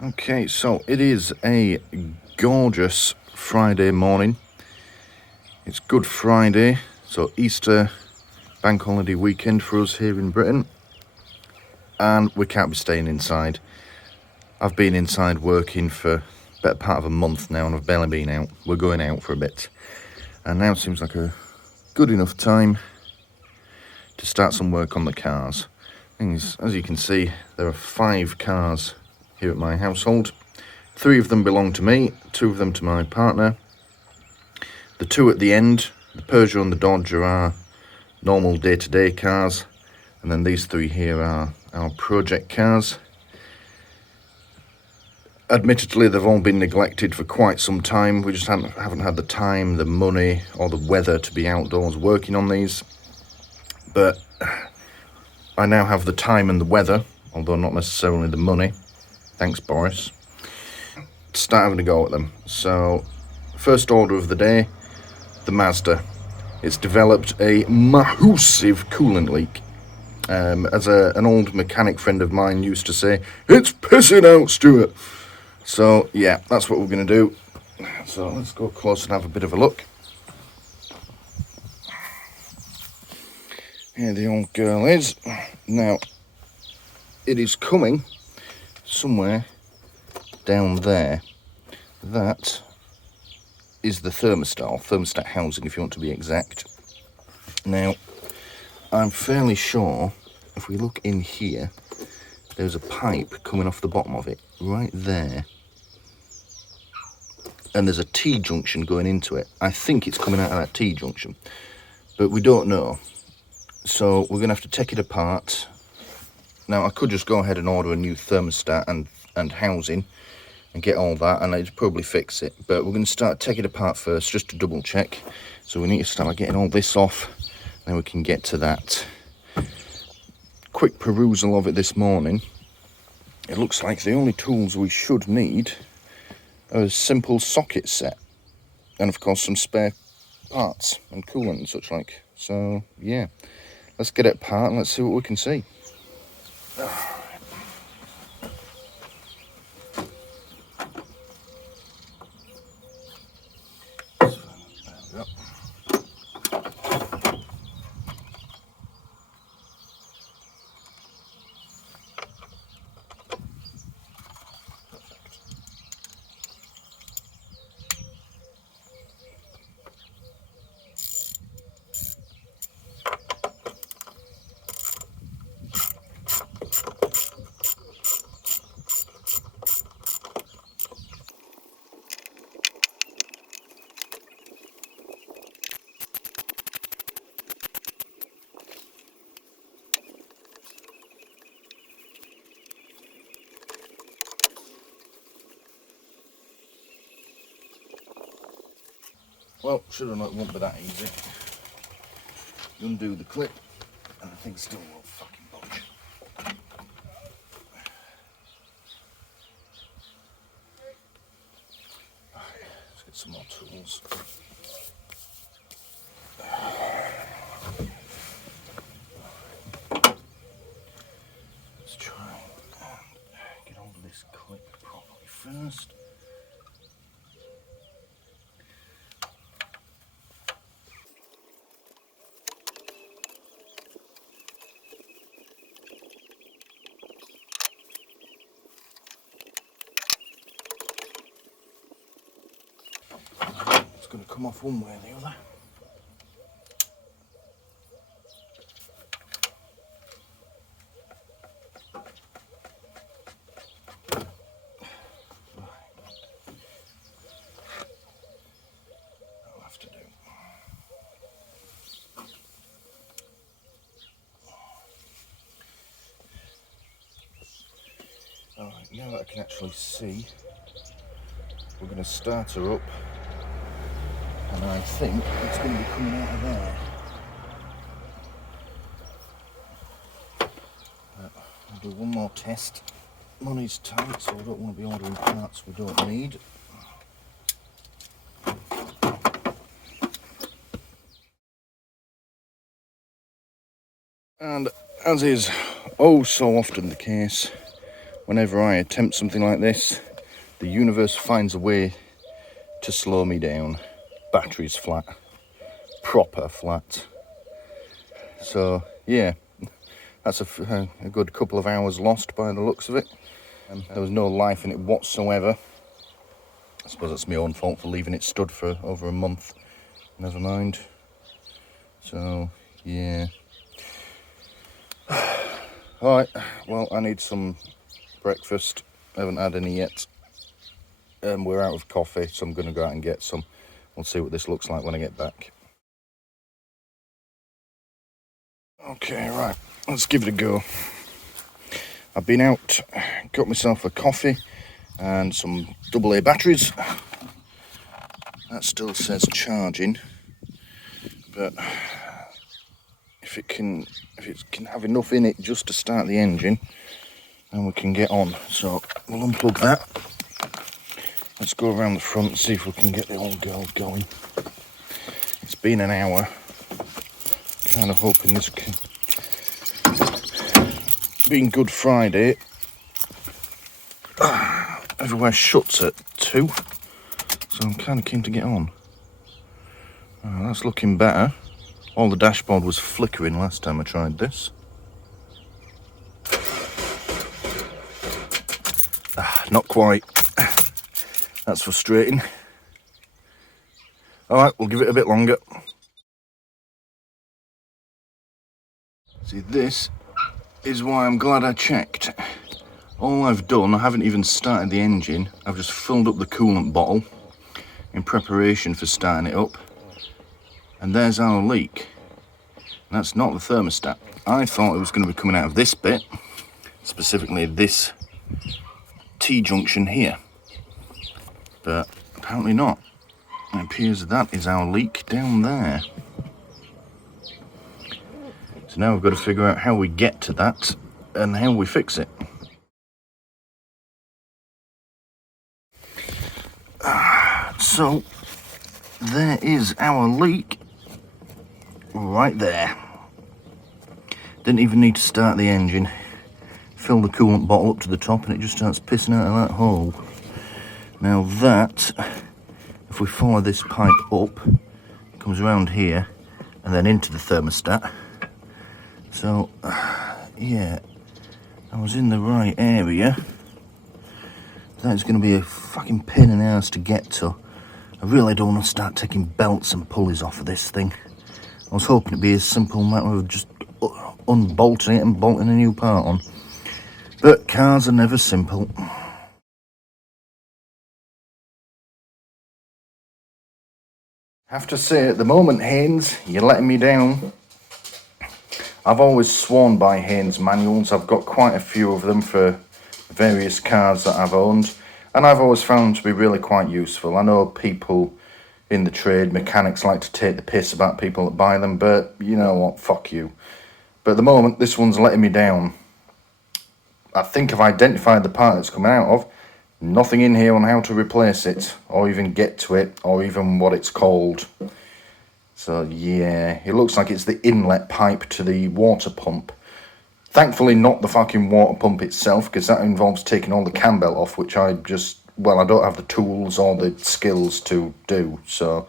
Okay, so it is a gorgeous Friday morning. It's Good Friday, so Easter bank holiday weekend for us here in Britain, and we can't be staying inside. I've been inside working for a better part of a month now, and I've barely been out. We're going out for a bit, and now seems like a good enough time to start some work on the cars. As you can see, there are 5 cars here at my household. 3 of them belong to me, 2 of them to my partner. The 2 at the end, the Peugeot and the Dodge, are normal day-to-day cars, and then these 3 here are our project cars. Admittedly, they've all been neglected for quite some time. We just haven't had the time, the money, or the weather to be outdoors working on these. But I now have the time and the weather, although not necessarily the money. Thanks, Boris. Start having a go at them. So, first order of the day, the Mazda. It's developed a massive coolant leak. As an old mechanic friend of mine used to say, "It's pissing out, Stuart." So yeah, that's what we're going to do. So let's go close and have a bit of a look. Here the old girl is. Now, it is coming somewhere down there. That is the thermostat housing, if you want to be exact. Now, I'm fairly sure, if we look in here, there's a pipe coming off the bottom of it, right there. And there's a T-junction going into it. I think it's coming out of that T-junction, but we don't know. So we're going to have to take it apart. Now, I could just go ahead and order a new thermostat and housing and get all that, and I'd probably fix it. But we're going to start taking it apart first, just to double check. So we need to start getting all this off, then we can get to that. Quick perusal of it this morning. It looks like the only tools we should need are a simple socket set, and of course some spare parts and coolant and such like. So yeah, let's get it apart and let's see what we can see. Well, should have known it won't be that easy. Undo the clip, and the thing still won't fucking budge. Right, let's get some more tools. Let's try and get hold of this clip properly first. It's going to come off one way or the other. That'll have to do. Alright, now that I can actually see, we're going to start her up, and I think it's going to be coming out of there. I'll do one more test. Money's tight, so I don't want to be ordering parts we don't need. And as is oh so often the case, whenever I attempt something like this, the universe finds a way to slow me down. Battery's flat, proper flat. So yeah, that's a good couple of hours lost by the looks of it. There was no life in it whatsoever. I suppose it's my own fault for leaving it stood for over a month. Never mind. So yeah. Alright, well, I need some breakfast. I haven't had any yet. We're out of coffee, so I'm going to go out and get some. We'll see what this looks like when I get back. Okay, right, let's give it a go. I've been out, got myself a coffee and some AA batteries. That still says charging, but if it can have enough in it just to start the engine, then we can get on. So we'll unplug that. Let's go around the front and see if we can get the old girl going. It's been an hour. Kind of hoping this can... Being Good Friday, everywhere shuts at 2, so I'm kind of keen to get on. That's looking better. All the dashboard was flickering last time I tried this. Not quite. That's frustrating. Alright, we'll give it a bit longer. See, this is why I'm glad I checked. All I've done, I haven't even started the engine. I've just filled up the coolant bottle in preparation for starting it up. And there's our leak. That's not the thermostat. I thought it was going to be coming out of this bit, specifically this T-junction here. But apparently not. It appears that is our leak down there. So now we've got to figure out how we get to that and how we fix it. So there is our leak right there. Didn't even need to start the engine. Fill the coolant bottle up to the top and it just starts pissing out of that hole. Now that, if we follow this pipe up, it comes around here and then into the thermostat. So, yeah, I was in the right area. That's going to be a fucking pain in the ass to get to. I really don't want to start taking belts and pulleys off of this thing. I was hoping it'd be a simple matter of just unbolting it and bolting a new part on. But cars are never simple. Have to say, at the moment, Haynes, you're letting me down. I've always sworn by Haynes manuals. I've got quite a few of them for various cars that I've owned, and I've always found them to be really quite useful. I know people in the trade, mechanics, like to take the piss about people that buy them, but you know what, fuck you. But at the moment, this one's letting me down. I think I've identified the part it's coming out of. Nothing in here on how to replace it, or even get to it, or even what it's called. So yeah, it looks like it's the inlet pipe to the water pump. Thankfully not the fucking water pump itself, because that involves taking all the cam belt off, which I just, well, I don't have the tools or the skills to do, so.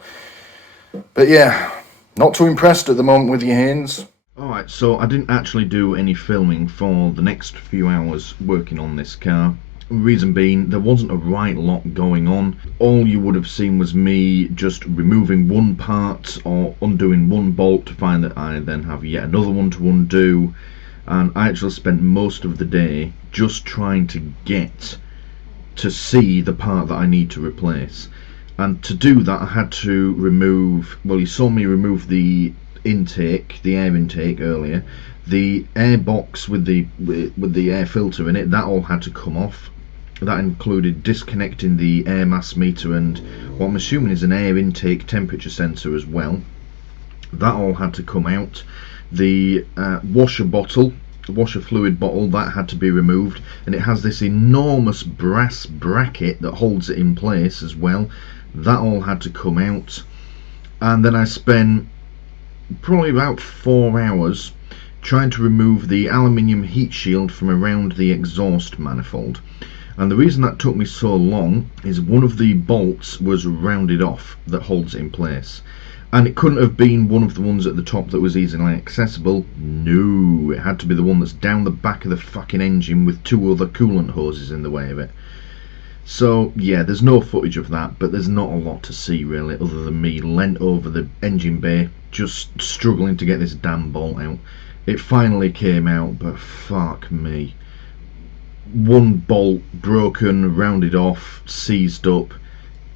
But yeah, not too impressed at the moment with your Haynes. Alright, so I didn't actually do any filming for the next few hours working on this car. Reason being, there wasn't a right lot going on. All you would have seen was me just removing one part or undoing one bolt to find that I then have yet another one to undo. And I actually spent most of the day just trying to get to see the part that I need to replace. And to do that I had to remove, well, you saw me remove the intake, the air intake earlier. The air box with the air filter in it, that all had to come off. That included disconnecting the air mass meter and what I'm assuming is an air intake temperature sensor as well. That all had to come out. The washer fluid bottle, that had to be removed, and it has this enormous brass bracket that holds it in place as well. That all had to come out. And then I spent probably about 4 hours trying to remove the aluminium heat shield from around the exhaust manifold. And the reason that took me so long is one of the bolts was rounded off that holds it in place. And it couldn't have been one of the ones at the top that was easily accessible. No, it had to be the one that's down the back of the fucking engine with two other coolant hoses in the way of it. So yeah, there's no footage of that, but there's not a lot to see really, other than me leant over the engine bay just struggling to get this damn bolt out. It finally came out, but fuck me. One bolt broken, rounded off, seized up.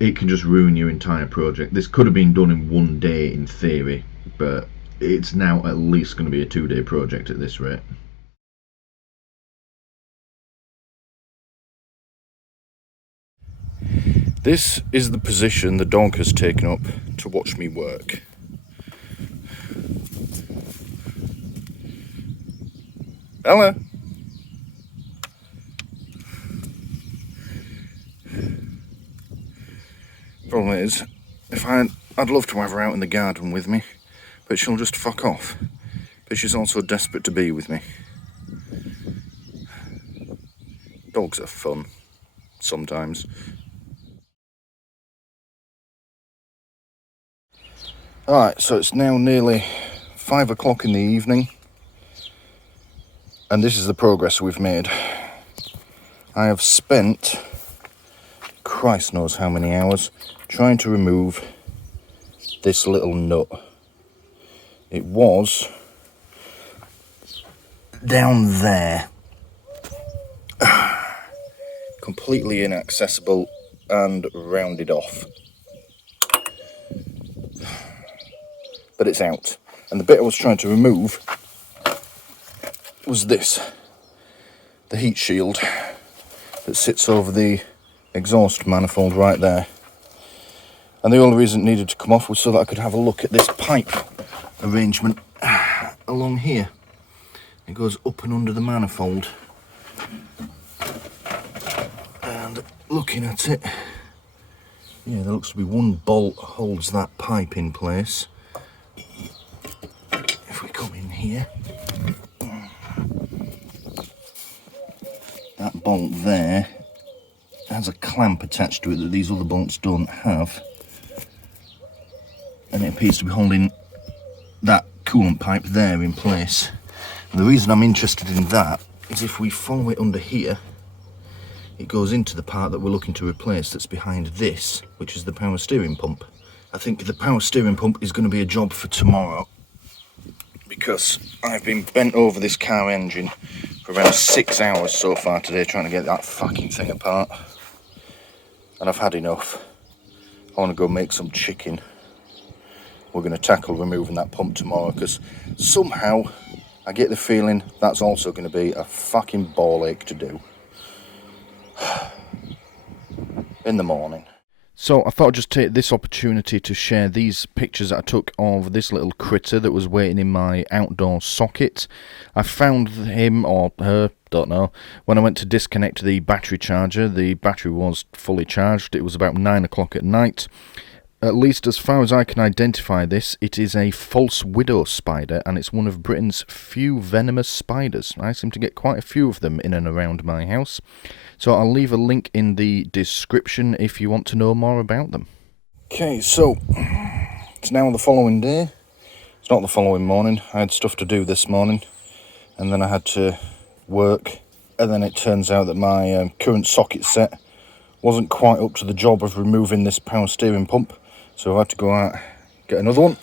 It can just ruin your entire project. This could have been done in one day in theory, but it's now at least going to be a 2-day project at this rate. This is the position the dog has taken up to watch me work. Ella! Problem is, I'd love to have her out in the garden with me, but she'll just fuck off. But she's also desperate to be with me. Dogs are fun, sometimes. Alright, so it's now nearly 5 o'clock in the evening, and this is the progress we've made. I have spent, Christ knows how many hours, trying to remove this little nut. It was down there, completely inaccessible and rounded off. But it's out. And the bit I was trying to remove was this, the heat shield that sits over the exhaust manifold right there. And the only reason it needed to come off was so that I could have a look at this pipe arrangement along here. It goes up and under the manifold. And looking at it, yeah, there looks to be one bolt holds that pipe in place. If we come in here, that bolt there has a clamp attached to it that these other bolts don't have, and it appears to be holding that coolant pipe there in place. And the reason I'm interested in that is if we follow it under here, it goes into the part that we're looking to replace that's behind this, which is the power steering pump. I think the power steering pump is going to be a job for tomorrow, because I've been bent over this car engine for around 6 hours so far today trying to get that fucking thing apart. And I've had enough. I want to go make some chicken. We're going to tackle removing that pump tomorrow, because somehow I get the feeling that's also going to be a fucking ball ache to do. In the morning. So I thought I'd just take this opportunity to share these pictures that I took of this little critter that was waiting in my outdoor socket. I found him, or her, don't know, when I went to disconnect the battery charger. The battery was fully charged. It was about 9 o'clock at night. At least as far as I can identify this, it is a false widow spider, and it's one of Britain's few venomous spiders. I seem to get quite a few of them in and around my house. So I'll leave a link in the description if you want to know more about them. Okay, so it's now the following day. It's not the following morning. I had stuff to do this morning, and then I had to work, and then it turns out that my current socket set wasn't quite up to the job of removing this power steering pump, so I had to go out get another one.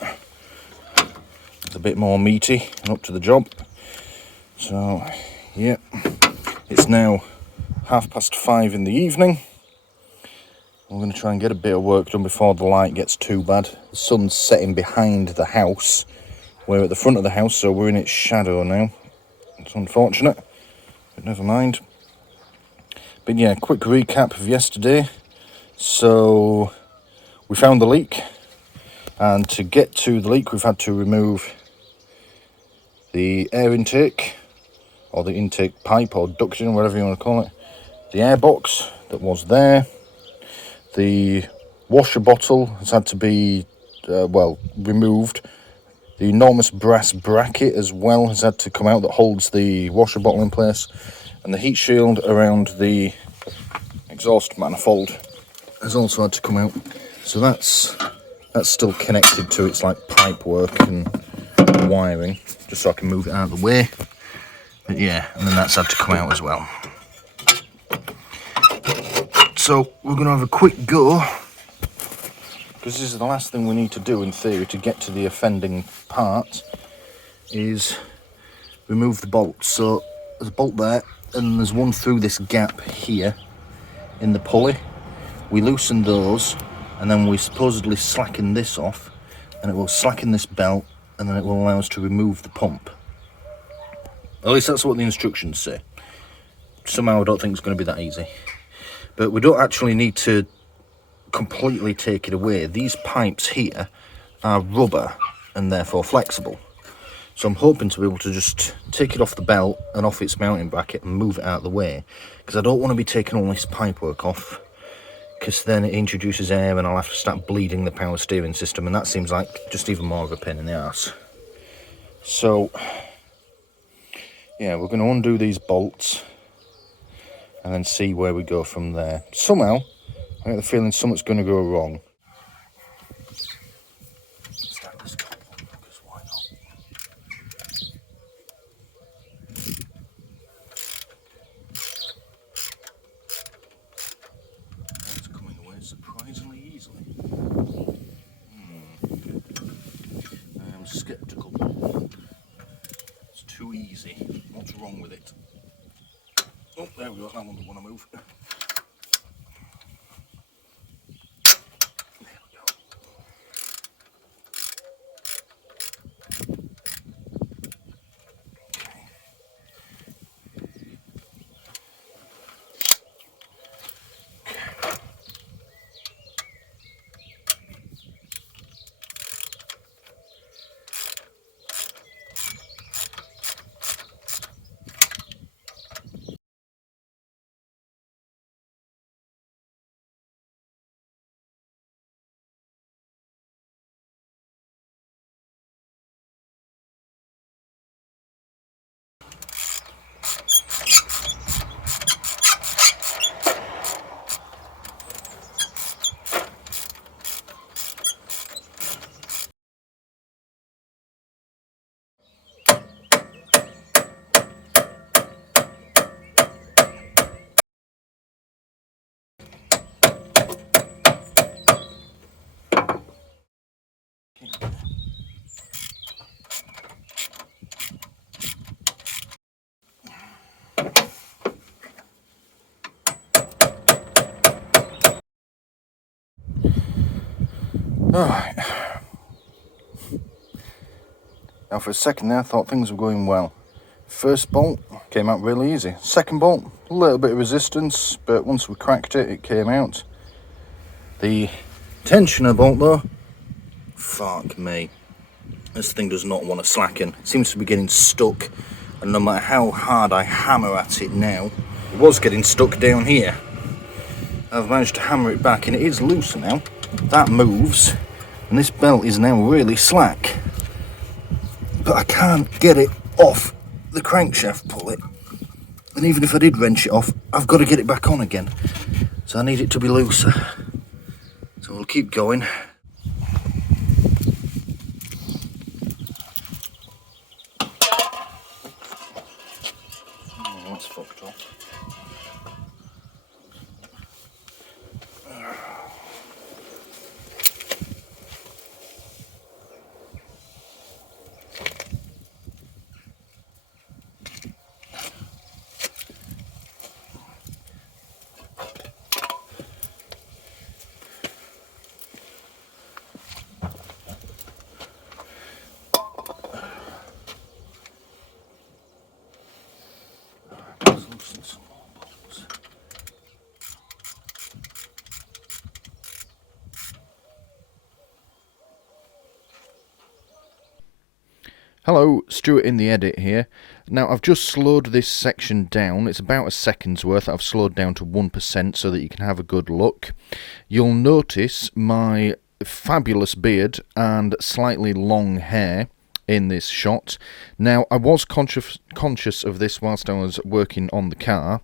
It's a bit more meaty and up to the job. So yeah, it's now 5:30 in the evening. I'm going to try and get a bit of work done before the light gets too bad. The sun's setting behind the house. We're at the front of the house, so we're in its shadow now. It's unfortunate, but never mind. But yeah, quick recap of yesterday. So we found the leak, and to get to the leak we've had to remove the air intake, or the intake pipe, or ducting, whatever you want to call it, the air box that was there. The washer bottle has had to be removed. The enormous brass bracket as well has had to come out that holds the washer bottle in place, and the heat shield around the exhaust manifold has also had to come out. So that's still connected to its like pipe work and wiring, just so I can move it out of the way. But yeah, and then that's had to come out as well. So we're going to have a quick go, because this is the last thing we need to do in theory to get to the offending part, is remove the bolts. So there's a bolt there, and there's one through this gap here in the pulley. We loosen those, and then we supposedly slacken this off, and it will slacken this belt, and then it will allow us to remove the pump. At least that's what the instructions say. Somehow I don't think it's going to be that easy. But we don't actually need to completely take it away. These pipes here are rubber and therefore flexible. So I'm hoping to be able to just take it off the belt and off its mounting bracket and move it out of the way, because I don't want to be taking all this pipework off, because then it introduces air and I'll have to start bleeding the power steering system, and that seems like just even more of a pain in the arse. So yeah, we're going to undo these bolts and then see where we go from there. Somehow I get the feeling something's going to go wrong. Start this top one, because why not? That's coming away surprisingly easily. I am sceptical. It's too easy. What's wrong with it? Oh, there we go. That one doesn't want to move. Alright. Now for a second there I thought things were going well. First bolt came out really easy. Second bolt, a little bit of resistance, but once we cracked it, it came out. The tensioner bolt though, fuck me. This thing does not want to slacken. It seems to be getting stuck, and no matter how hard I hammer at it now, it was getting stuck down here. I've managed to hammer it back and it is looser now. That moves, and this belt is now really slack. But I can't get it off the crankshaft pulley. And even if I did wrench it off, I've got to get it back on again. So I need it to be looser. So we'll keep going. Oh, that's fucked up. Hello, Stuart in the edit here. Now I've just slowed this section down. It's about a second's worth. I've slowed down to 1% so that you can have a good look. You'll notice my fabulous beard and slightly long hair in this shot. Now, I was conscious of this whilst I was working on the car,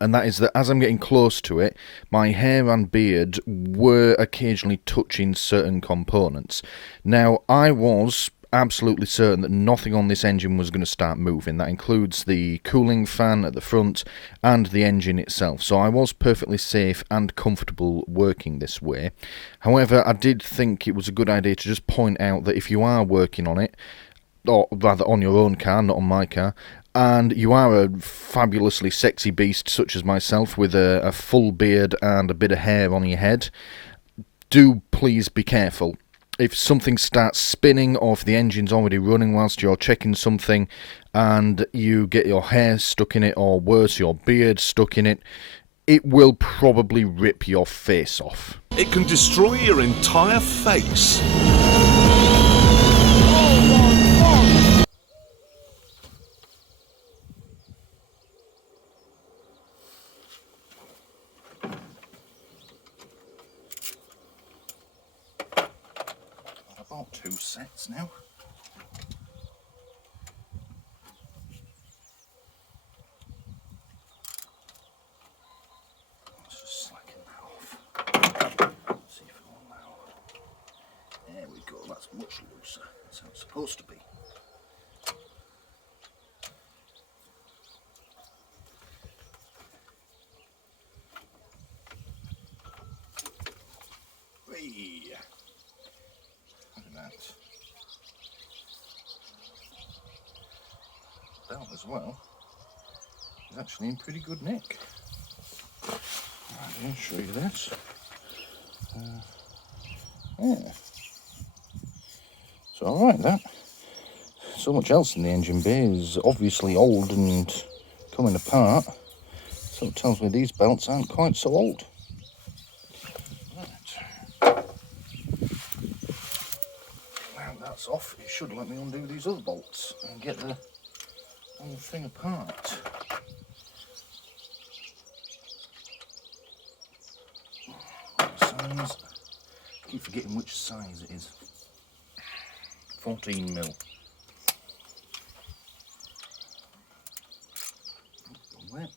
and that is that as I'm getting close to it, my hair and beard were occasionally touching certain components. Now, I was absolutely certain that nothing on this engine was going to start moving. That includes the cooling fan at the front and the engine itself. So I was perfectly safe and comfortable working this way. However, I did think it was a good idea to just point out that if you are working on it, or rather on your own car, not on my car, and you are a fabulously sexy beast such as myself with a full beard and a bit of hair on your head, do please be careful. If something starts spinning or if the engine's already running whilst you're checking something and you get your hair stuck in it, or worse, your beard stuck in it, it will probably rip your face off. It can destroy your entire face. About 2 sets now. Let's just slacken that off. See if it will allow. There we go, that's much looser. That's how it's supposed to be. Hey. Look at that. Belt as well is actually in pretty good nick. I'll show you this. Yeah. It's alright, that. So much else in the engine bay is obviously old and coming apart, so it tells me these belts aren't quite so old. Now that's off, it should let me undo these other bolts and get the whole thing apart. Size, I keep forgetting which size it is. 14 mil. Wet.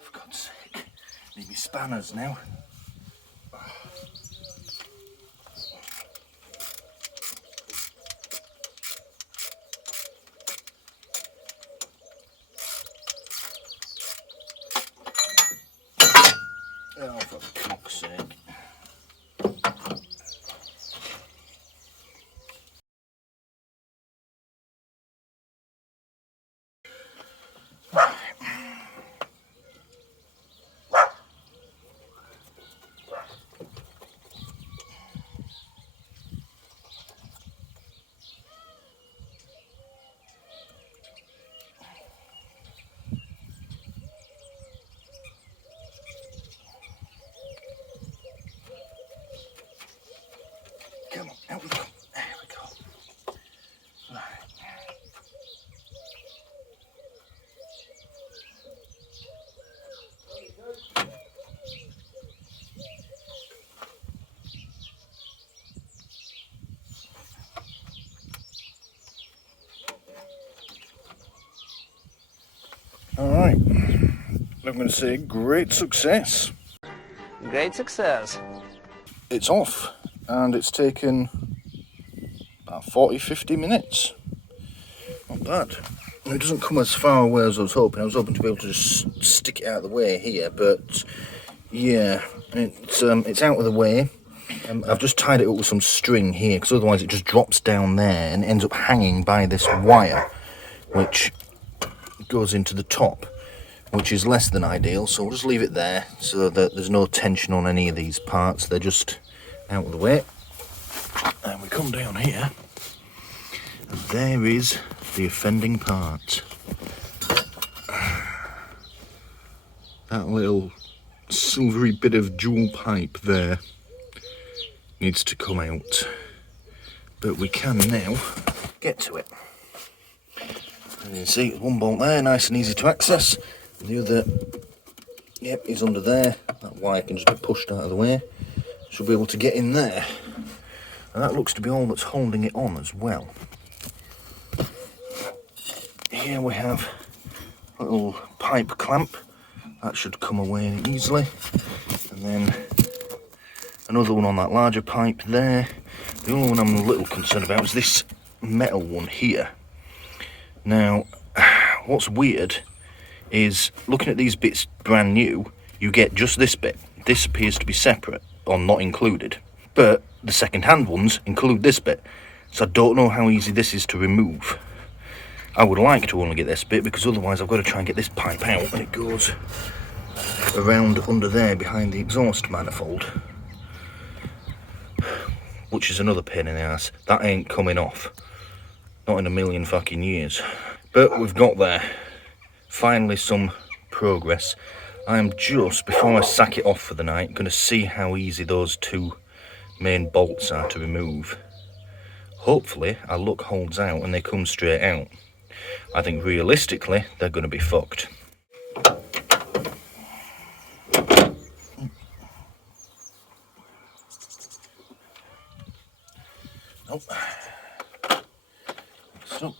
For God's sake, need me spanners now. Oh, for cock's sake. Come on, out we go. There we go. Right. Alright, I'm going to say great success. Great success. It's off, and it's taken about 40-50 minutes. Not bad. It doesn't come as far away as I was hoping. I was hoping to be able to just stick it out of the way here, but yeah, it's out of the way. I've just tied it up with some string here, because otherwise it just drops down there and ends up hanging by this wire, which goes into the top, which is less than ideal. So we'll just leave it there so that there's no tension on any of these parts. They're just out of the way. And we come down here, and there is the offending part. That little silvery bit of jewel pipe there. needs to come out, but we can now get to it. And you can see one bolt there, nice and easy to access. The other, yep, is under there. That wire can just be pushed out of the way. Should be able to get in there. And that looks to be all that's holding it on as well. Here we have a little pipe clamp. That should come away easily. And then another one on that larger pipe there. The only one I'm a little concerned about is this metal one here. Now, what's weird is looking at these bits brand new, you get just this bit. This appears to be separate or not included. But the second-hand ones include this bit. So I don't know how easy this is to remove. I would like to only get this bit because otherwise I've got to try and get this pipe out, and it goes around under there behind the exhaust manifold, which is another pain in the ass. That ain't coming off, not in a million fucking years. But we've got there. Finally some progress. I am just, before I sack it off for the night, going to see how easy those two main bolts are to remove. Hopefully our luck holds out and they come straight out. I think realistically they're going to be fucked. Nope. So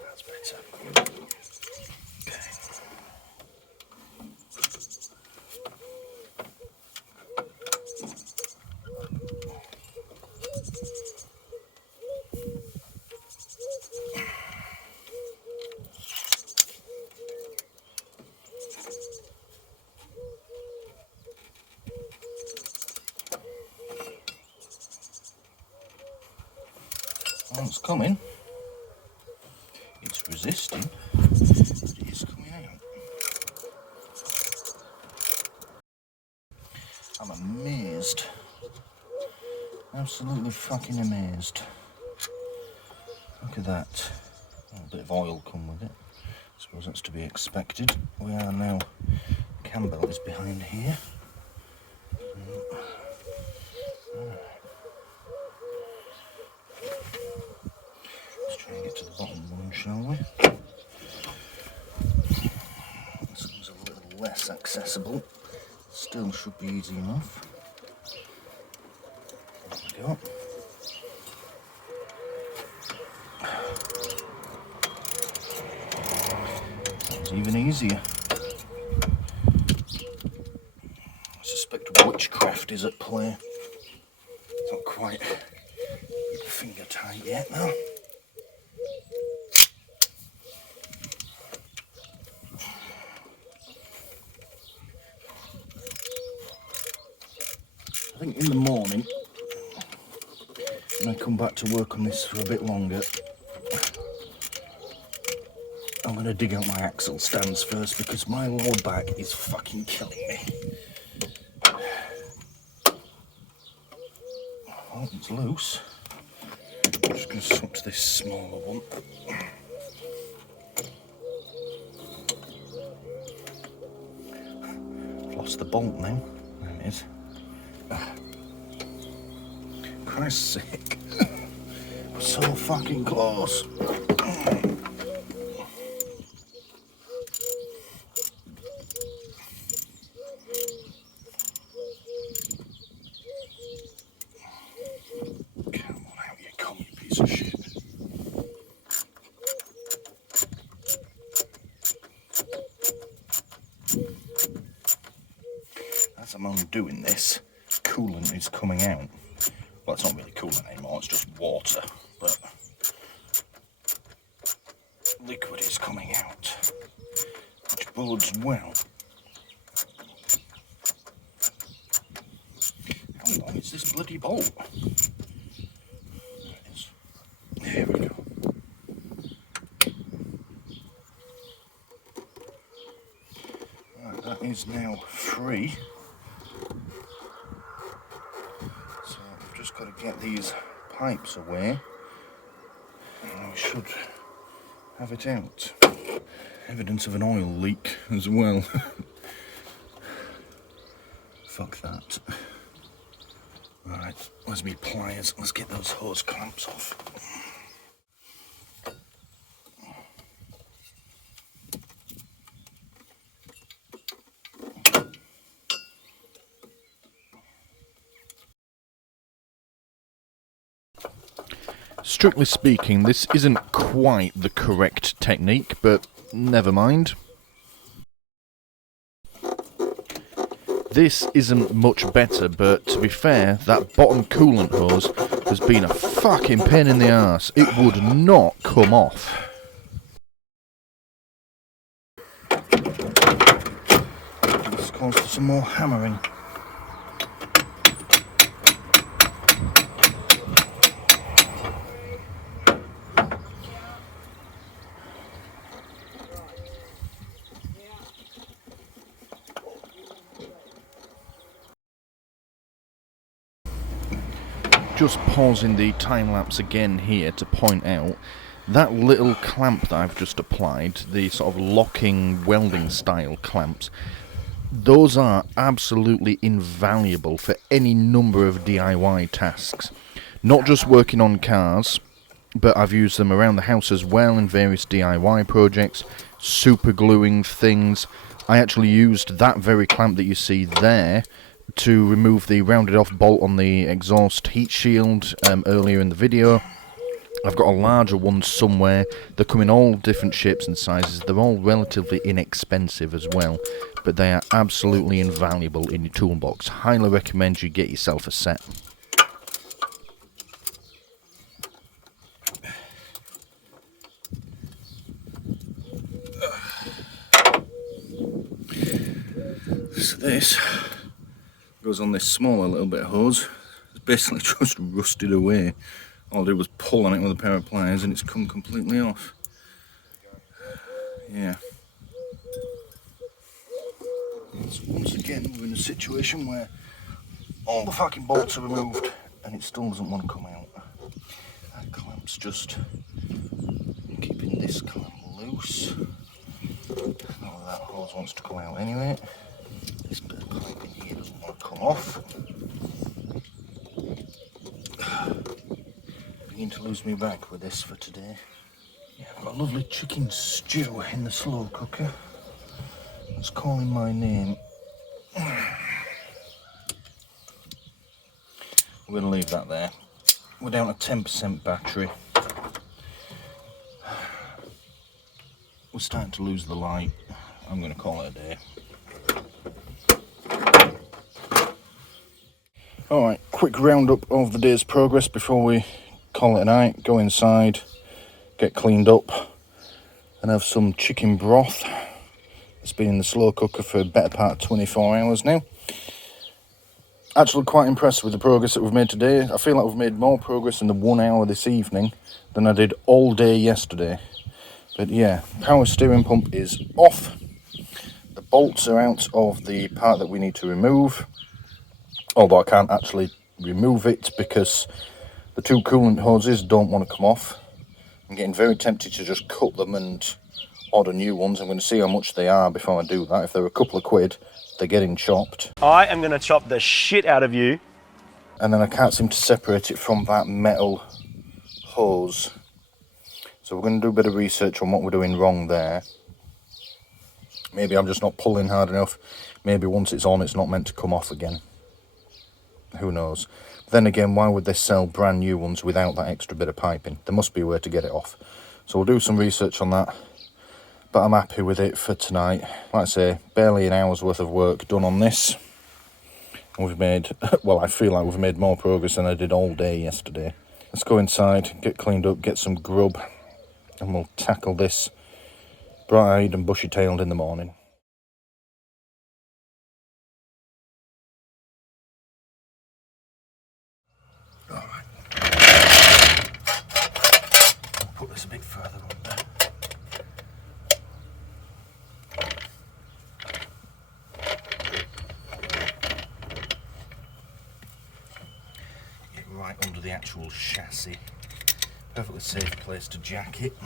that's better. Okay. Well, it's coming. It's resisting, but it is coming out. I'm amazed. Absolutely fucking amazed. Look at that. A little bit of oil come with it. I suppose that's to be expected. We are now, cam belt is behind here. Let's try and get to the bottom one, shall we? This one's a little less accessible. Still should be easy enough. There we go. It's even easier. I suspect witchcraft is at play. It's not quite finger tight yet though. I think in the morning, when I come back to work on this for a bit longer, I'm going to dig out my axle stands first because my lower back is fucking killing me. Oh, it's loose. I'm just going to swap to this smaller one. I've lost the bolt now. There it is. Christ's sake. We're so fucking close. As I'm undoing this, coolant is coming out. Well, it's not really coolant anymore, it's just water, but liquid is coming out, which bodes well. How long is this bloody bolt? There it is. There we go. Right, that is now free. So I've just got to get these pipes away and we should have it out. Evidence of an oil leak as well. fuck that. Right, where's me pliers? Let's get those hose clamps off. Strictly speaking, this isn't quite the correct technique, but never mind. This isn't much better, but to be fair, that bottom coolant hose has been a fucking pain in the arse. It would not come off. This calls for some more hammering. Just pausing the time lapse again here to point out that little clamp that I've just applied, the sort of locking welding style clamps, those are absolutely invaluable for any number of DIY tasks. Not just working on cars, but I've used them around the house as well in various DIY projects, super gluing things. I actually used that very clamp that you see there to remove the rounded off bolt on the exhaust heat shield earlier in the video. I've got a larger one somewhere. They come in all different shapes and sizes. They're all relatively inexpensive as well, but they are absolutely invaluable in your toolbox. Highly recommend you get yourself a set. So this goes on this smaller little bit of hose. It's basically just rusted away. All I did was pull on it with a pair of pliers and it's come completely off. Yeah. So once again we're in a situation where all the fucking bolts are removed and it still doesn't want to come out. That clamp's just keeping this clamp loose. None of that hose wants to come out anyway. This bit of pipe in here doesn't want to come off. Beginning to lose me back with this for today. Yeah, I've got a lovely chicken stew in the slow cooker. It's calling my name. We're going to leave that there. We're down to 10% battery. We're starting to lose the light. I'm going to call it a day. Alright, quick roundup of the day's progress before we call it a night. Go inside, get cleaned up, and have some chicken broth. It's been in the slow cooker for a better part of 24 hours now. Actually quite impressed with the progress that we've made today. I feel like we've made more progress in the 1 hour this evening than I did all day yesterday. But yeah, power steering pump is off. The bolts are out of the part that we need to remove. Although I can't actually remove it because the two coolant hoses don't want to come off. I'm getting very tempted to just cut them and order new ones. I'm going to see how much they are before I do that. If they're a couple of quid, they're getting chopped. I am going to chop the shit out of you. And then I can't seem to separate it from that metal hose. So we're going to do a bit of research on what we're doing wrong there. Maybe I'm just not pulling hard enough. Maybe once it's on, it's not meant to come off again. Who knows? But then again, why would they sell brand new ones without that extra bit of piping? There must be a way to get it off. So we'll do some research on that. But I'm happy with it for tonight. Like I say, barely an hour's worth of work done on this. We've made, well, I feel like we've made more progress than I did all day yesterday. Let's go inside, get cleaned up, get some grub, and we'll tackle this bright-eyed and bushy-tailed in the morning. Alright. I'll put this a bit further under. Get right under the actual chassis. Perfectly safe place to jack it.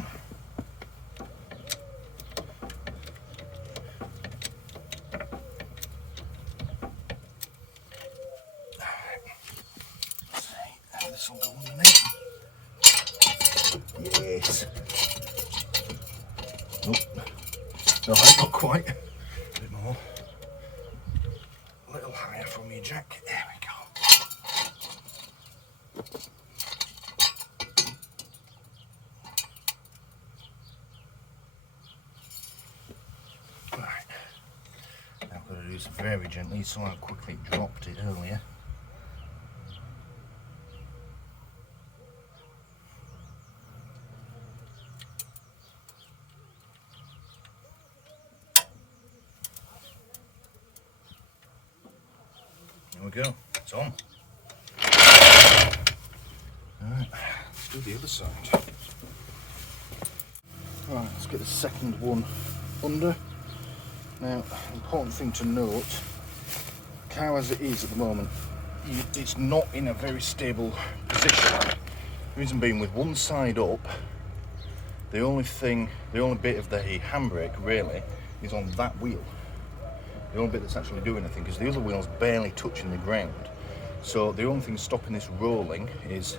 this will go underneath. Yes. Nope. No, not quite. A bit more. A little higher from your jack. There we go. Right. Now I've got to do this very gently, so I quickly dropped it earlier. There we go, it's on. Alright, let's do the other side. Right, let's get the second one under. Now, important thing to note, the car as it is at the moment, it's not in a very stable position. The reason being, with one side up, the only bit of the handbrake really is on that wheel. The only bit that's actually doing anything, because the other wheel's barely touching the ground. So the only thing stopping this rolling is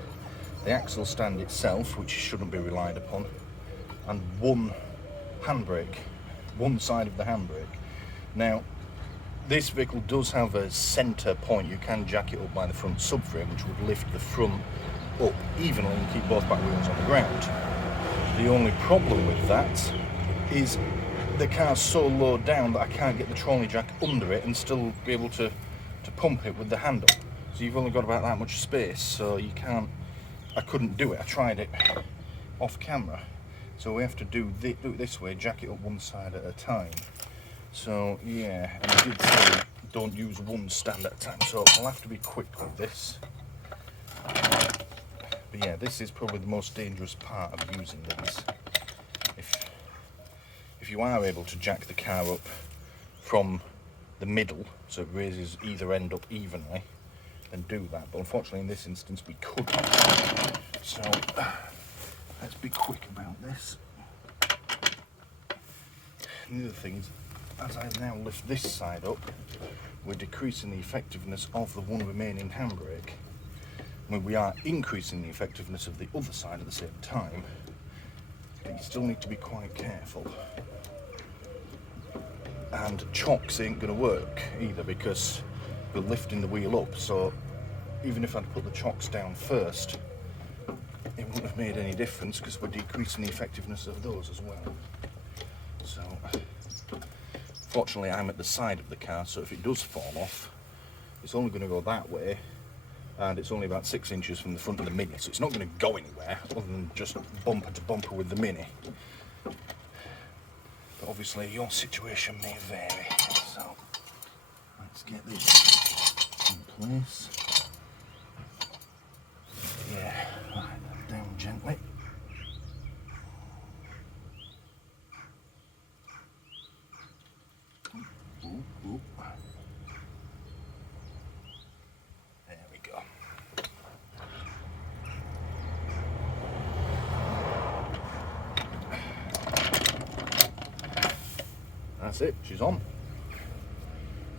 the axle stand itself, which shouldn't be relied upon, and one handbrake, one side of the handbrake. Now, this vehicle does have a centre point. You can jack it up by the front subframe, which would lift the front up evenly and keep both back wheels on the ground. The only problem with that is the car's so low down that I can't get the trolley jack under it and still be able to pump it with the handle. So you've only got about that much space, so you can't, I couldn't do it. I tried it off camera. So we have to do it this way, jack it up one side at a time. So yeah, and I did say don't use one stand at a time, so I'll have to be quick with this. But yeah, this is probably the most dangerous part of using these. If you are able to jack the car up from the middle, so it raises either end up evenly, then do that. But unfortunately in this instance we couldn't. So let's be quick about this. And the other thing is, as I now lift this side up, we're decreasing the effectiveness of the one remaining handbrake. When we are increasing the effectiveness of the other side at the same time, but you still need to be quite careful. And chocks ain't going to work either, because we're lifting the wheel up, so even if I'd put the chocks down first, it wouldn't have made any difference because we're decreasing the effectiveness of those as well. So fortunately I'm at the side of the car, so if it does fall off, it's only going to go that way, and it's only about 6 inches from the front of the Mini, so it's not going to go anywhere other than just bumper to bumper with the Mini. But obviously your situation may vary, so let's get this in place. Yeah, right, down gently. Ooh. There we go. That's it, she's on.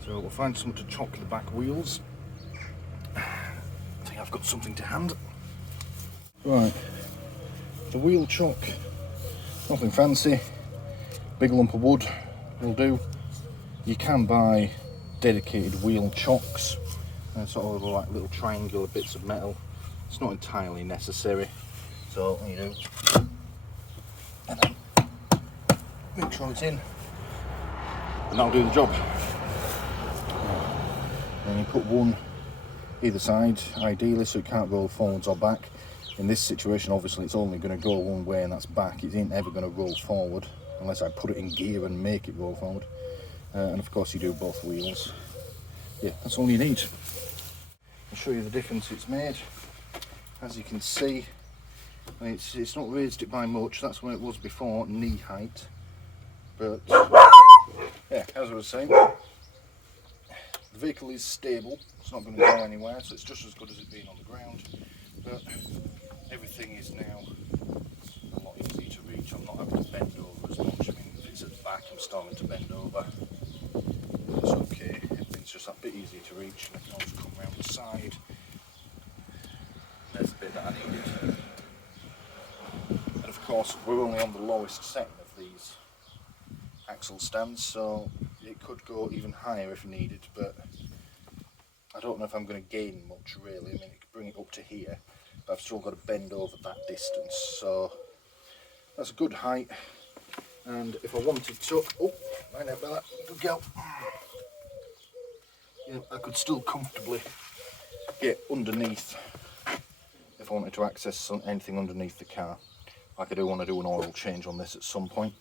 So we'll find something to chock the back wheels. I think I've got something to hand. Right, the wheel chock, nothing fancy, big lump of wood will do. You can buy dedicated wheel chocks, sort of like little triangular bits of metal. It's not entirely necessary, so you do, and then make sure it's in, and that'll do the job. Then you put one either side, ideally, so it can't roll forwards or back. In this situation, obviously, it's only going to go one way, and that's back. It ain't ever going to roll forward unless I put it in gear and make it roll forward. And of course you do both wheels. Yeah, that's all you need. I'll show you the difference it's made. As you can see, it's not raised it by much. That's where it was before, knee height. But yeah, as I was saying, the vehicle is stable. It's not going to go anywhere, so it's just as good as it being on the ground. But everything is now a lot easier to reach. I'm not having to bend over as much. I mean, if it's at the back, I'm starting to bend over. It's okay, everything's just that bit easier to reach, and I can always come around the side. there's the bit that I needed. And of course, we're only on the lowest setting of these axle stands, so it could go even higher if needed, but I don't know if I'm going to gain much really. I mean, it could bring it up to here, but I've still got to bend over that distance, so that's a good height. And if I wanted to, oh, right now, Bella, good go. Yeah, I could still comfortably get underneath if I wanted to access anything underneath the car. Like I do want to do an oil change on this at some point.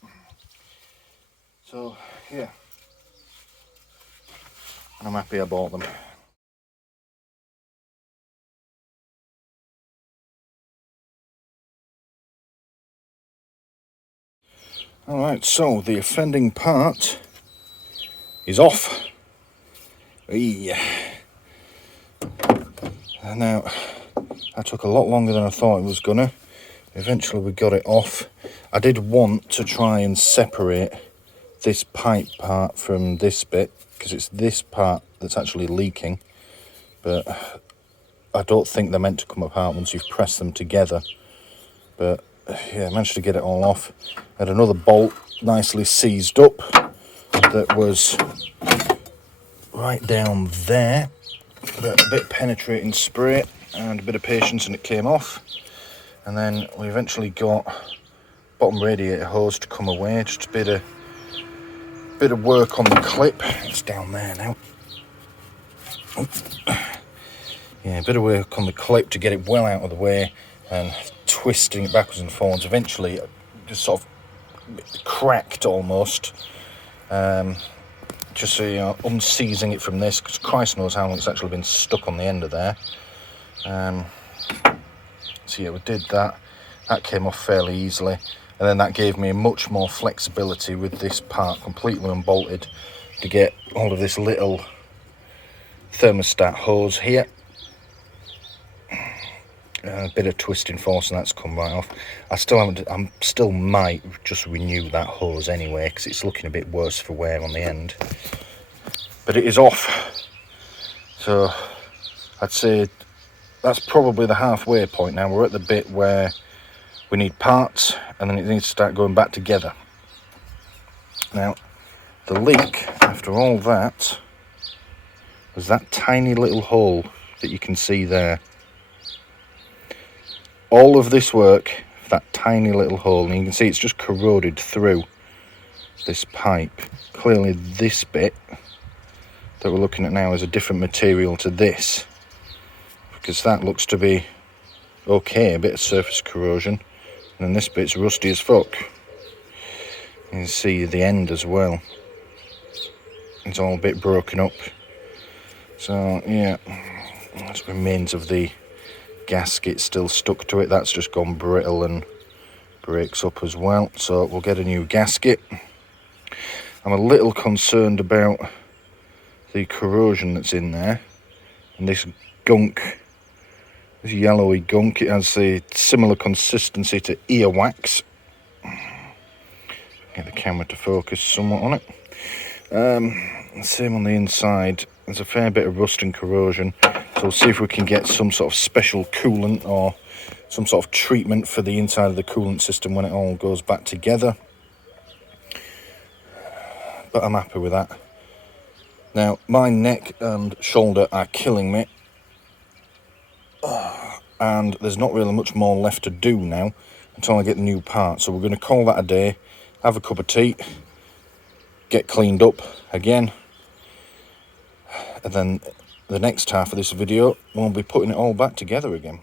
So, yeah. I'm happy I bought them. Alright, so the offending part is off. And now, that took a lot longer than I thought it was gonna. Eventually we got it off. I did want to try and separate this pipe part from this bit, because it's this part that's actually leaking, but I don't think they're meant to come apart once you've pressed them together. But yeah, I managed to get it all off. I had another bolt nicely seized up that was right down there, but a bit penetrating spray and a bit of patience and it came off. And then we eventually got bottom radiator hose to come away, just a bit of work on the clip. It's down there now. Yeah, a bit of work on the clip to get it well out of the way and twisting it backwards and forwards. Eventually it just sort of cracked almost. Just so you know, unseizing it from this, because Christ knows how long it's actually been stuck on the end of there. So yeah, we did that. That came off fairly easily, and then that gave me much more flexibility with this part completely unbolted to get hold of this little thermostat hose here. A bit of twisting force and that's come right off. I still might just renew that hose anyway, because it's looking a bit worse for wear on the end. But it is off. So I'd say that's probably the halfway point now. We're at the bit where we need parts and then it needs to start going back together. Now, the leak, after all that, was that tiny little hole that you can see there. All of this work, that tiny little hole, and you can see it's just corroded through this pipe. Clearly this bit that we're looking at now is a different material to this, because that looks to be okay, a bit of surface corrosion, and then this bit's rusty as fuck. You can see the end as well, it's all a bit broken up. So yeah, that's remains of the gasket still stuck to it. That's just gone brittle and breaks up as well, so we'll get a new gasket. I'm a little concerned about the corrosion that's in there, and this gunk, this yellowy gunk. It has a similar consistency to earwax. Get the camera to focus somewhat on it. Same on the inside. There's a fair bit of rust and corrosion, so we'll see if we can get some sort of special coolant or some sort of treatment for the inside of the coolant system when it all goes back together. But I'm happy with that. Now, my neck and shoulder are killing me, and there's not really much more left to do now until I get the new part. So we're going to call that a day, have a cup of tea, get cleaned up again, and then the next half of this video we'll be putting it all back together again.